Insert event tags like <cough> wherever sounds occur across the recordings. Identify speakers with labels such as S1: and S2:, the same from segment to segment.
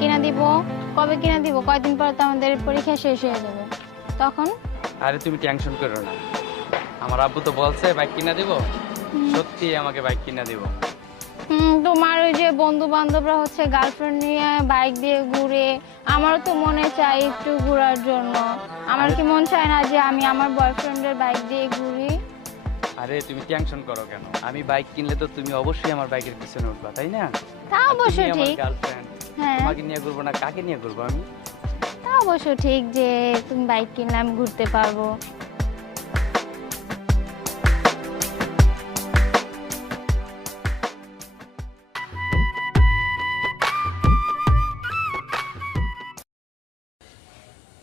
S1: কিনে দিব? কবে কিনে দিব? কয়দিন পর তো আমাদের পরীক্ষা শেষ হয়ে যাবে। তখন?
S2: আরে তুমি টেনশন করো না। আমার আব্বু তো বলছে বাইক কিনা দিব? সত্যি আমাকে বাইক কিনা দিব।
S1: হুম, তোমার ওই যে বন্ধু বান্ধবরা হচ্ছে গার্লফ্রেন্ড নিয়ে বাইক দিয়ে ঘুরে আমারও তো মনে চাই একটু ঘোরার জন্য। আমার কি মন চায় না যে আমি আমার বয়ফ্রেন্ডের বাইক দিয়ে ঘুরি?
S2: আরে তুমি টেনশন করো কেন? আমি বাইক কিনলে তো তুমি অবশ্যই আমার বাইকের পিছনে উঠবা তাই না?
S1: তা
S2: অবশ্যই
S1: ঠিক।
S2: গার্লফ্রেন্ড
S1: হ্যাঁ।
S2: তোমাকে নিয়ে ঘুরবো না? কাকে নিয়ে ঘুরবো আমি?
S1: তা অবশ্য ঠিক যে তুমি বাইক কিনলে আমি ঘুরতে পারব।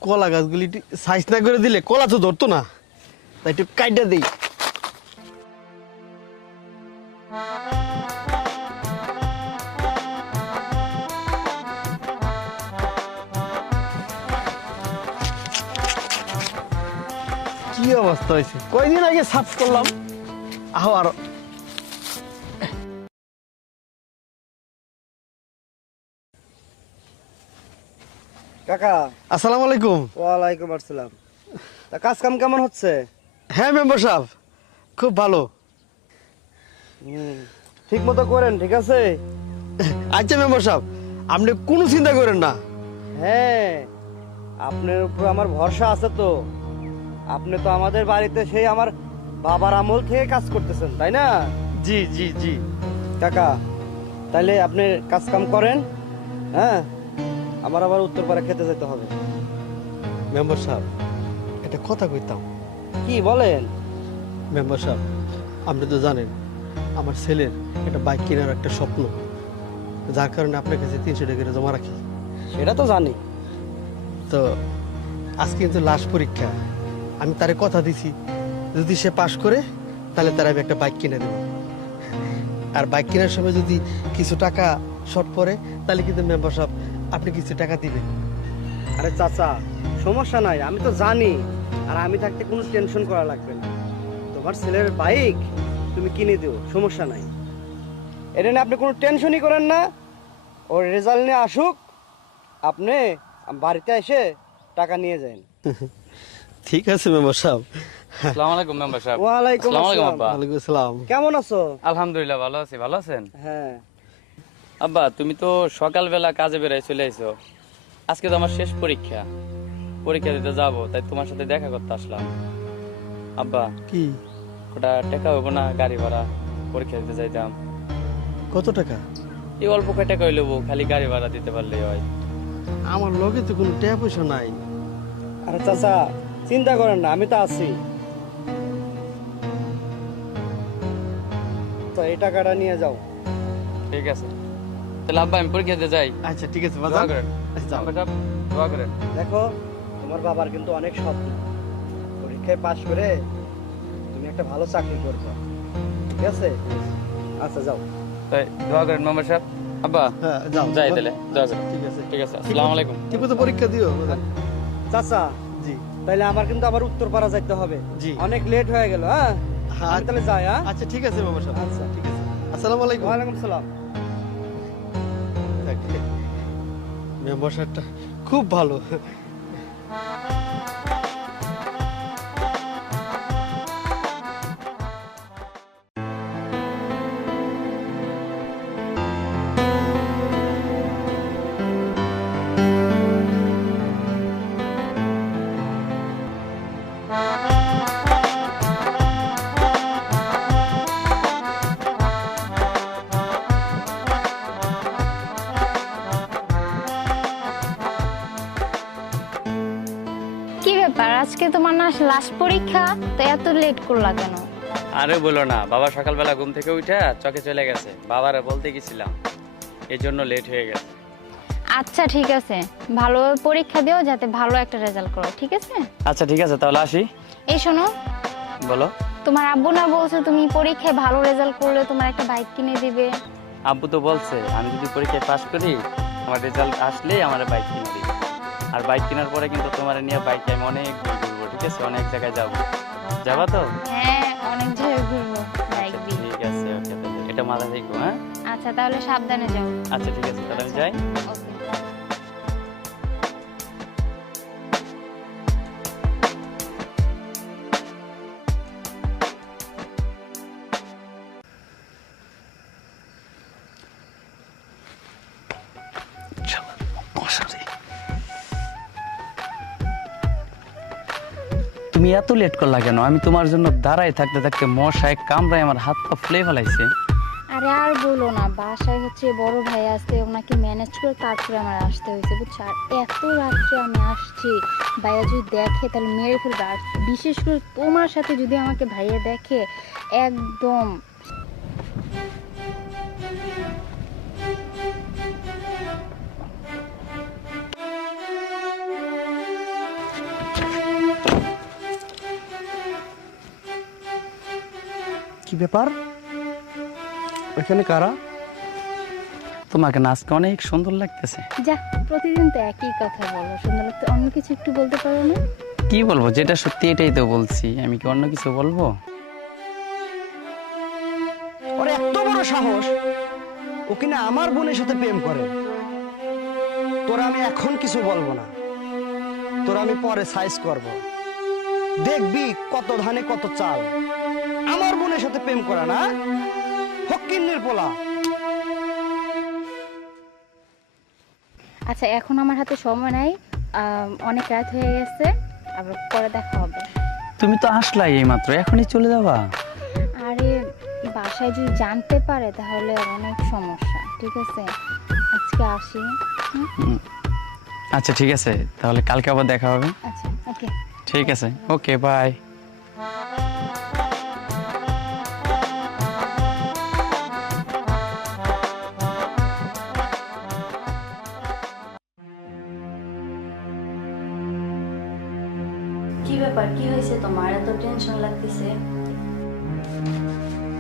S3: কলা গাছগুলি সাইজ না করে দিলে কলা তো ধরতো না। তাই একটু কাইটা দেই। কি অবস্থা হয়েছে। কয়দিন আগে সাফ করলাম। আহ আর।
S4: কাকা।
S3: আসসালামু আলাইকুম।
S4: ওয়ালাইকুম আসসালাম। তা কাজ কাম কেমন হচ্ছে?
S3: হ্যাঁ মেম্বার সাহেব। খুব ভালো।
S4: ঠিক মতো করেন ঠিক আছে?
S3: আচ্ছা মেম্বার সাহেব আপনি কোনো চিন্তা করেন না।
S4: হ্যাঁ আপনার উপর আমার ভরসা আছে তো। আপনি তো আমাদের বাড়িতে সেই আমার বাবার আমল থেকে কাজ করতেছেন তাই না?
S3: জি জি জি।
S4: কাকা তাইলে আপনি কাজ কাম করেন হ্যাঁ? আমার আবার উত্তরপাড়া খেতে যেতে হবে।
S3: মেম্বার সাহেব একটা কথা কইতাম।
S4: কি বলেন?
S3: মেম্বার সাহেব আপনি তো জানেন আমার ছেলের একটা বাইক কেনার একটা স্বপ্ন। যার কারণে আপনার কাছে তিনশো টাকা করে জমা রাখি।
S4: সেটা তো জানি।
S3: তো আজকে কিন্তু লাস্ট পরীক্ষা। আমি তারে কথা দিছি যদি সে পাশ করে তাহলে তার আমি একটা বাইক কিনে দেবো। আর বাইক কেনার সময় যদি কিছু টাকা শর্ট পড়ে তাহলে কিন্তু মেম্বার সাহেব আপনি কিছু টাকা দিবেন।
S4: আরে চাচা সমস্যা নাই আমি তো জানি আর আমি থাকতে কোনো টেনশন করা লাগবে না। তোমার ছেলের বাইক তুমি কিনে দিও সমস্যা নাই। এটা নিয়ে আপনি কোনো টেনশনই করেন না। ওর রেজাল্ট নিয়ে আসুক আপনি বাড়িতে এসে টাকা নিয়ে যান। <laughs>
S3: ঠিক আছে মেম্বার সাহেব।
S2: আসসালামু আলাইকুম মেম্বার সাহেব। আসসালামু আলাইকুম
S4: আসসালাম।
S3: ওয়ালাইকুম আসসালাম।
S4: কেমন আছো?
S2: আলহামদুলিল্লাহ ভালো আছি। ভালো আছেন?
S4: হ্যাঁ।
S2: আব্বা তুমি তো সকালবেলা কাজে বেরাই চলে আইছো। আজকে তো আমার শেষ পরীক্ষা। পরীক্ষা দিতে যাব তাই তোমার সাথে দেখা করতে আসলাম। আব্বা
S3: কি?
S2: ওটা টাকা হইব না গাড়ি ভাড়া? পরীক্ষা দিতে যাইতাম।
S3: কত টাকা?
S2: এই অল্প কয় টাকা হইলেও খালি গাড়ি ভাড়া দিতে পারলেই হয়।
S3: আমার লগে তো কোনো টাকা পয়সা নাই।
S4: আরে চাচা চিন্তা করেন না আমি তো আছি। তো এই টাকাটা নিয়ে যাও।
S2: ঠিক আছে। তাহলে আব্বা আমি পরীক্ষা দিতে যাই।
S3: আচ্ছা ঠিক আছে
S2: দোয়া করেন। আব্বা দোয়া করেন।
S4: দেখো তোমার বাবার কিন্তু অনেক স্বপ্ন। পরীক্ষায় পাশ করে তুমি একটা ভালো চাকরি করবে। ঠিক আছে? আচ্ছা যাও।
S2: তাই দোয়া করেন মামা সাহেব। আব্বা
S3: হ্যাঁ যাও।
S2: যাই তাহলে দোয়া করেন।
S3: ঠিক আছে।
S2: ঠিক আছে আসসালামু আলাইকুম।
S3: ঠিক মতো পরীক্ষা দিও।
S4: চাচা
S3: জি।
S4: তাইলে আমার কিন্তু আবার উত্তরপাড়া যাইতে হবে।
S3: জি।
S4: অনেক লেট হয়ে গেল হ্যাঁ?
S3: হ্যাঁ,
S4: তাহলে যাই হ্যাঁ?
S3: আচ্ছা ঠিক আছে বাবা সাহেব।
S4: আচ্ছা।
S3: ঠিক আছে। আসসালামু আলাইকুম।
S4: ওয়া আলাইকুম সালাম
S3: মেম্বার খুব ভালো।
S1: আজকে তোমার না লাস্ট পরীক্ষা তো এত লেট করলা কেন?
S2: আরে বলো না বাবা সকালবেলা ঘুম থেকে উঠে চকে চলে গেছে। বাবারে বলতে গেছিলাম এই জন্য লেট হয়ে গেছে।
S1: আচ্ছা ঠিক আছে। ভালো পরীক্ষা দিও যাতে ভালো একটা রেজাল্ট করো ঠিক আছে?
S2: আচ্ছা ঠিক আছে তাহলে আসি।
S1: এই শোনো
S2: বলো।
S1: তোমার আব্বু না বলছে তুমি পরীক্ষায় ভালো রেজাল্ট করলে তোমার একটা বাইক কিনে দিবে।
S2: আব্বু তো বলছে আমি যদি পরীক্ষায় পাশ করি আমার রেজাল্ট আসলেই আমার বাইক কিনে দিবে। আর বাইক কেনার পরে কিন্তু তোমার নিয়ে বাইক আমি অনেক ঘুরে ঘুরবো ঠিক আছে? অনেক জায়গায় যাব। যাব তো?
S1: হ্যাঁ অনেক জায়গায় ঘুরবো বাইক দিয়ে।
S2: ঠিক আছে ওকে এটা মাথা দেখব হ্যাঁ?
S1: আচ্ছা তাহলে সাবধানে যাও।
S2: আচ্ছা ঠিক আছে তাহলে আমি যাই।
S1: ওকে।
S2: তুমি এত লেট করলা কেন? আমি তোমার জন্য দাঁড়ায় থাকতে থাকতে মশায় কামড়ায় আমার হাত পা ফুলে ফেলাইছে।
S1: আরে আর বলো না, বাসায় হচ্ছে বড় ভাই আসতে ওনাকে ম্যানেজ করে তারপরে আমার আসতে হয়েছে, বুঝছ? আর এত রাত্রে আমি আসছি, ভাইয়া যদি দেখে তাহলে মেরে ফেলবে। আর বিশেষ করে তোমার সাথে যদি আমাকে ভাইয়া দেখে, একদম
S4: কি ব্যাপার? এখানে কারা?
S2: তোমাকে নাচকে অনেক সুন্দর লাগতেছে।
S1: যা প্রতিদিন তো একই কথা বলো সুন্দর লাগতে অন্য কিছু একটু বলতে পারো না?
S2: কি বলব যেটা সত্যি এটাই তো বলছি আমি কি অন্য কিছু বলব?
S4: ওর এত বড় সাহস! ও কিনা আমার বোনের সাথে প্রেম করে? তোরা আমি এখন কিছু বলব না। তোরা আমি পরে সাইজ করব। দেখবি কত ধানে কত চাল। সাথে প্রেম করা না? ফকিন্নের পোলা
S1: আচ্ছা এখন আমার হাতে সময় নাই। অনেক রাত হয়ে গেছে। আবার পরে দেখা হবে।
S2: তুমি তো আসলাই এই মাত্র এখনই চলে যাবা।
S1: আরে বাসায় যদি জানতে পারে তাহলে অনেক সমস্যা ঠিক আছে? আজকে আসি।
S2: আচ্ছা ঠিক আছে। তাহলে কালকে আবার দেখা হবে।
S1: আচ্ছা ওকে।
S2: ঠিক আছে। Okay bye.
S5: ব্যাপার কি হয়েছে তোমার এত টেনশন লাগতেছে।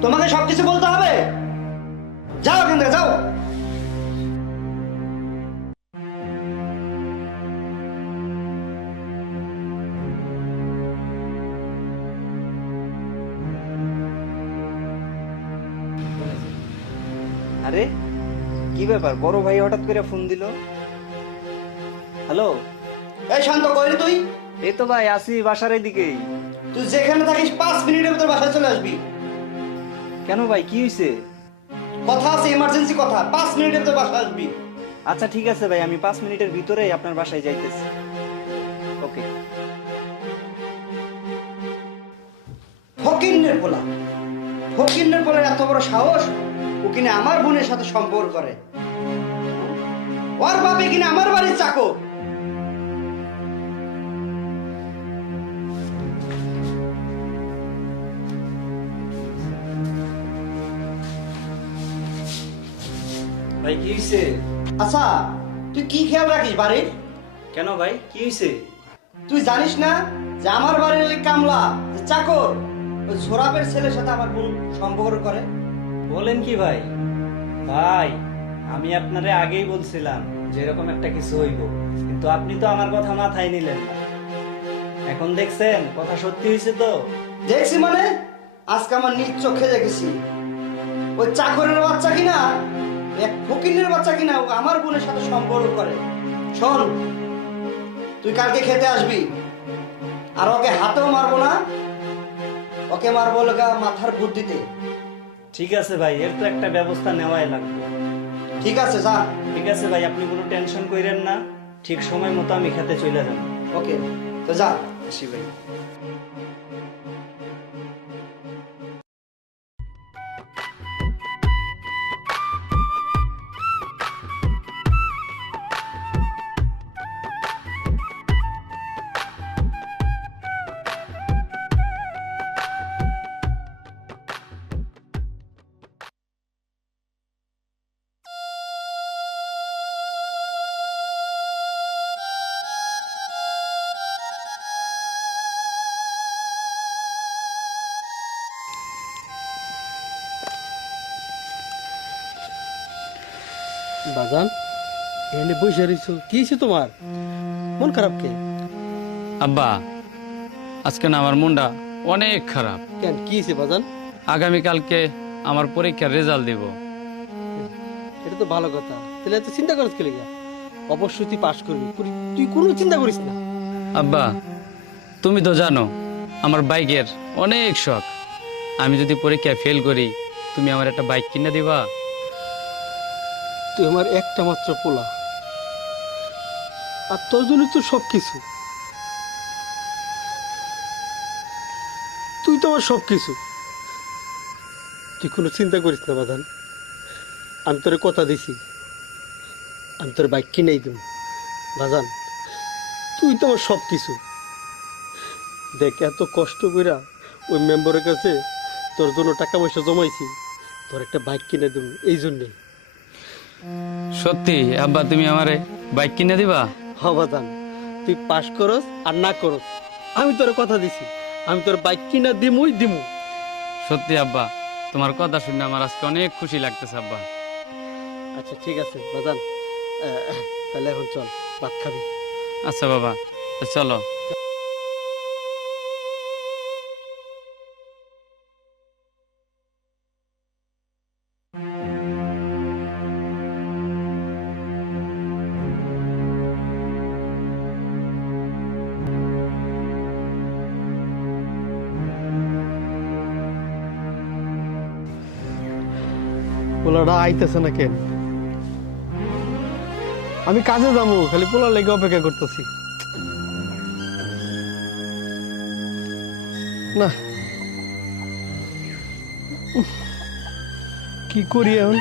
S4: তোমাকে সবকিছু বলতে হবে? যাও এখান যাও। আরে, কি ব্যাপার? বড় ভাই হঠাৎ করে ফোন দিল। হ্যালো? এই শান্ত কইলি তুই? এই তো ভাই আসি বাসার দিকেই তুই যেখানে থাকিস পাঁচ মিনিটের ভিতর বাসায় চলে আসবি। কেন ভাই কি হয়েছে কথা আছে ইমার্জেন্সি কথা পাঁচ মিনিটের ভিতর বাসায় আসবি। আচ্ছা ঠিক আছে ভাই আমি পাঁচ মিনিটের ভিতরেই আপনার বাসায় যাইতেছি। ওকে। ফকিন্নের পোলা। ফকিন্নের পোলার এত বড় সাহস ও কিনা আমার বোনের সাথে সম্পর্ক করে। ওর বাপে কিনা আমার বাড়ির চাকর।
S6: ভাই কি হয়েছে
S4: আচ্ছা তুই কি খেয়াল রাখিস বাড়ির?
S6: কেন ভাই কি হয়েছে
S4: তুই জানিস না যে আমার বাড়ির ওই কামলা যে চাকর ওই সোরাবের ছেলের সাথে আমার বোন সম্পর্ক করে?
S6: বলেন কি ভাই? ভাই আমি আপনারে আগেই বলছিলাম যে এরকম একটা কিছু হইব কিন্তু আপনি তো আমার কথা মাথায় নিলেন না। এখন দেখছেন কথা সত্যি হয়েছে তো?
S4: দেখছি মানে? আজকে আমার নিজ চোখে দেখেছি। ওই চাকরের বাচ্চা কিনা এক ফকিনের বাচ্চা কিনা আমার বোনের সাথে সম্পর্ক করে। শোন তুই কালকে খেতে আসবি আর ওকে হাতেও মারবো না। ওকে মারবো লগা মাথার বুদ্ধিতে।
S6: ঠিক আছে ভাই এর তো একটা ব্যবস্থা নেওয়াই লাগবে।
S4: ঠিক আছে যা।
S6: ঠিক আছে ভাই আপনি কোনো টেনশন করেন না। ঠিক সময় মতো আমি খেতে চলে যাব।
S4: ওকে তো যা।
S6: আসি ভাই।
S3: বাজান এখানে বসে রয়েছো কি তোমার? মন খারাপ কে?
S2: আব্বা আজকে না আমার মনটা অনেক খারাপ।
S3: কেন কি হয়েছে বাজান?
S2: আগামীকালকে আমার পরীক্ষার রেজাল্ট দেব।
S3: এটা তো ভালো কথা। তাহলে এত চিন্তা করিস কে লিগা? অবশ্যই তুই পাস করবি। তুই- তুই কোনো চিন্তা করিস না।
S2: আব্বা তুমি তো জানো আমার বাইকের অনেক শখ। আমি যদি পরীক্ষায় ফেল করি তুমি আমার একটা বাইক কিনে দিবা?
S3: তুই আমার একটা মাত্র পোলা। আর তোর জন্য তো সব কিছু তুই তো আমার সব কিছু তুই কোনো চিন্তা করিস না, বাজান। আমি তোর কথা দিছি। আমি তোর বাইক কিনেই দেব। বাজান, তুই তো আমার সব কিছু দেখ, এত কষ্ট কইরা ওই মেম্বারের কাছে তোর জন্য টাকা পয়সা জমাইছি। তোর একটা বাইক কিনে দেব, এই জন্যে
S2: সত্যি আব্বা তুমি আমারে বাইক কিনে দিবা?
S3: হ বাজান তুই পাস করস আর না করস। আমি তোর কথা দিছি আমি তোর বাইক কিনা দিমুই দিমু।
S2: সত্যি আব্বা তোমার কথা শুনে আমার আজকে অনেক খুশি লাগতেছে আব্বা।
S3: আচ্ছা ঠিক আছে বাজান। তাহলে এখন চল ভাত খাবি।
S2: আচ্ছা বাবা চলো।
S3: পোলাটা আইতেছে না কেন? আমি কাজে যাব খালি পোলার লেগে অপেক্ষা করতেছি। না। কি করি এখন?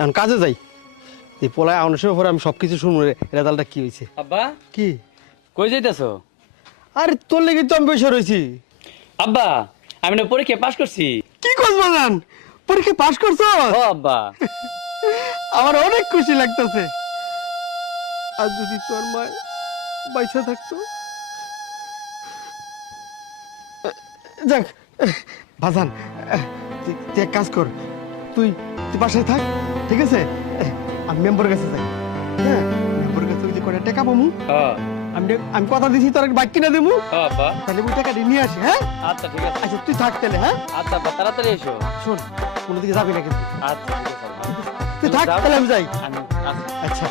S3: এখন কাজে যাই। এই পোলায় আউনের পরে আমি সবকিছু শুনব রে রেজাল্টটা কি হয়েছে
S2: আব্বা?
S3: কি?
S2: কই যাইতেছো?
S3: আরে তোর লেগে তো আমি বসে রয়েছি
S2: আব্বা আমি না পরীক্ষা পাশ করছি।
S3: কি করছ বাগান পরীক্ষা পাশ করছ?
S2: ও আব্বা। <laughs>
S3: আমার অনেক খুশি লাগতেছে। আর যদি তোর মা বাইসা থাকতো? যাক বাজান তুই এক কাজ কর। তুই তুই বাসায় থাক ঠিক আছে? আমি মেম্বার কাছে যাই। হ্যাঁ মেম্বার কাছে ওই যে কটা টাকা পাবো
S2: ও।
S3: আমি আমি কথা দিছি তোর বাইক কিনে দেবো। তাহলে ওই টাকা নিয়ে আসি হ্যাঁ?
S2: আচ্ছা ঠিক আছে।
S3: আচ্ছা তুই থাক তাহলে হ্যাঁ?
S2: আচ্ছা তাড়াতাড়ি এসো।
S3: শোন কোনো দিকে যাবি না কিন্তু।
S2: আচ্ছা
S3: তুই থাক তাহলে আমি যাই।
S2: আমি আচ্ছা।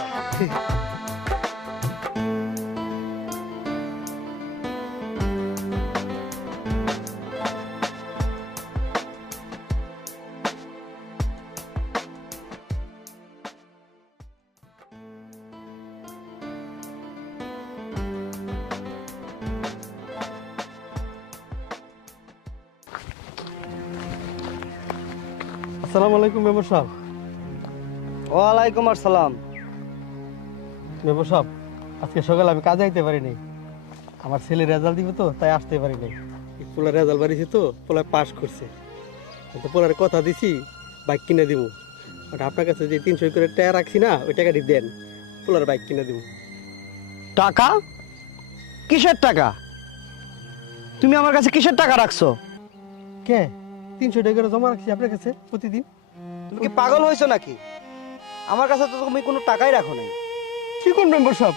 S3: আসসালামু আলাইকুম মেম্বার সাহেব।
S4: ওয়ালাইকুম আসসালাম।
S3: মেম্বার সাহেব আজকে সকালে আমি কাজে আইতে পারিনি। আমার ছেলে রেজাল্ট দিবে তো তাই আসতে পারিনি। পোলা রেজাল্ট বাড়িছে তো পোলা পাস করছে। তো পোলার কথা দিছি বাইক কিনে দিব। ওটা আপনার কাছে যে তিনশো করে টাকা রাখছি না ওই টাকাটি দেন। পোলার বাইক কিনে দিব।
S4: টাকা? কিসের টাকা? তুমি আমার কাছে কিসের টাকা রাখছো?
S3: কে? তিনশো টাকা করে জমা রাখছি আপনার কাছে প্রতিদিন।
S4: তুমি কি পাগল হয়েছো নাকি? আমার কাছে তো তুমি কোনো টাকাই রাখো নাই।
S3: কি কোন মেম্বার সাহেব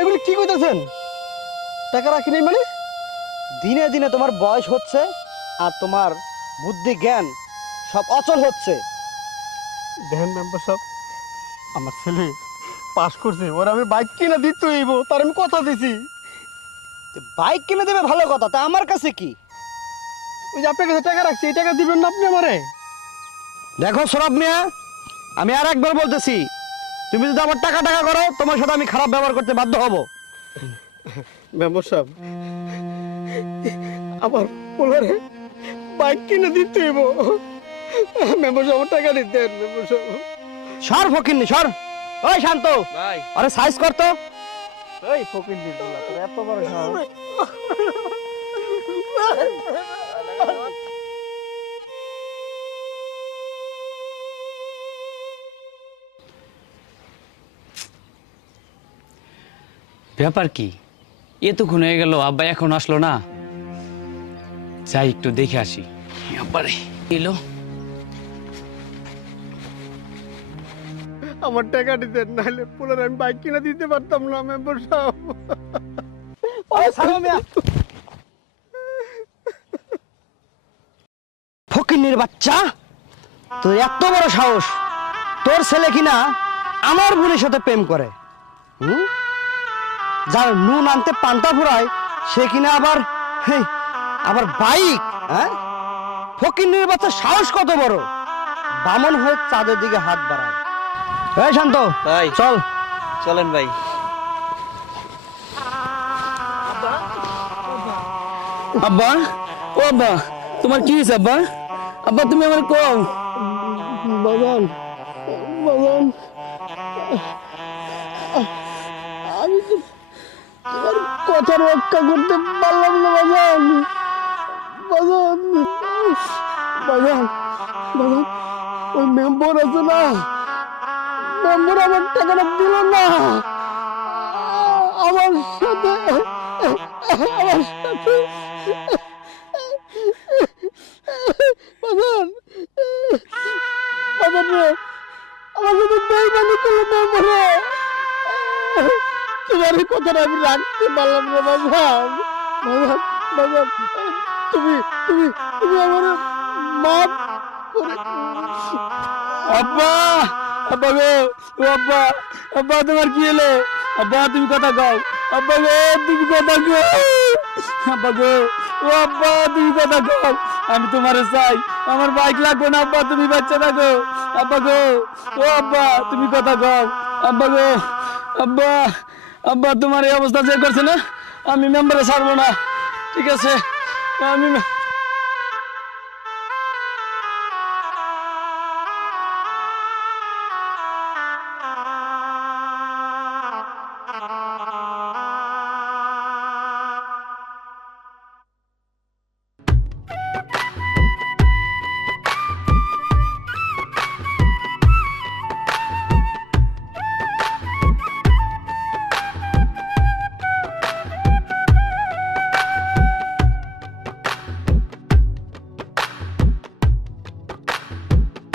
S3: এগুলি কি করতেছেন টাকা রাখি নাই মানে?
S4: দিনে দিনে তোমার বয়স হচ্ছে আর তোমার বুদ্ধি জ্ঞান সব অচল হচ্ছে।
S3: দেখেন মেম্বার সাহেব আমার ছেলে পাস করছে ওর আমি বাইক কিনে দিতে হইব তার আমি কথা দিছি।
S4: বাইক কিনে দেবে ভালো কথা তা আমার কাছে কি?
S3: ওই যে আপনার কাছে টাকা রাখছি এই টাকা দিবেন না আপনি আমারে?
S4: দেখো সরব মিয়া আমি আর একবার বলতেছি তুমি যদি আমার টাকা টাকা করো তোমার সাথে আমি খারাপ ব্যবহার করতে বাধ্য হব।
S3: মেম্বার সাহেব আমার পোলারে বাইক কিনে দিতে হইব। মেম্বার সাহেব আমার টাকা দিতেন মেম্বার সাহেব।
S4: সর ফকিন্নি সর। ওই শান্ত।
S2: ভাই।
S4: আরে সাইজ কর তো।
S3: ওই ফকির দিল্লা তোর এত বড় সাহস।
S2: ব্যাপার কি? এতক্ষণ হয়ে গেল আব্বা এখন আসলো না। যাই একটু দেখে আসি। ব্যাপারে এলো।
S3: আমার টাকা দিতেন নাহলে পোলারে আমি বাইক কিনে দিতে পারতাম না মেম্বার সাহেব।
S4: শয়তানির বাচ্চা? তোর এত বড় সাহস। তোর ছেলে কিনা আমার বোনের সাথে প্রেম করে। যার নুন আনতে পান্তা ফুরায় সে কিনা আবার আবার বাইক হ্যাঁ? ফকির বাচ্চা সাহস কত বড়। বামন হয়ে চাঁদের দিকে হাত বাড়ায়। শান্ত
S6: ভাই।
S4: চল।
S6: চলেন ভাই।
S2: আব্বা ও আব্বা তোমার কি হয়েছে আব্বা? আব্বা, তুমি আমার কও।
S3: বাজান বাজান আমি তোমার কথা রক্ষা করতে পারলাম না বাজান বাজান বাজান বাজান ওই মেম্বর আছে না? মেম্বর আমার টাকাটা দিল না। আমার সাথে আমার সাথে তোমার কথাটা আমি রাখতে পারলাম না বাজান বাজান বাজান তুমি তুমি তুমি আমার মাফ করে
S2: আব্বা আব্বা গো আব্বা আব্বা তোমার কি হলো? আব্বা, তুমি কথা কও। আব্বা গো, তুমি কথা কও। ও তুমি কথা আমি তোমার চাই। আমার বাইক লাগবে না, আব্বা, তুমি বাচ্চা থাকো। আব্বা গো, ও আব্বা, তুমি কথা কও। আব্বা গো, আব্বা আব্বা, তোমার এই অবস্থা যে করছে না, আমি মেম্বারে ছাড়বো না। ঠিক আছে? আমি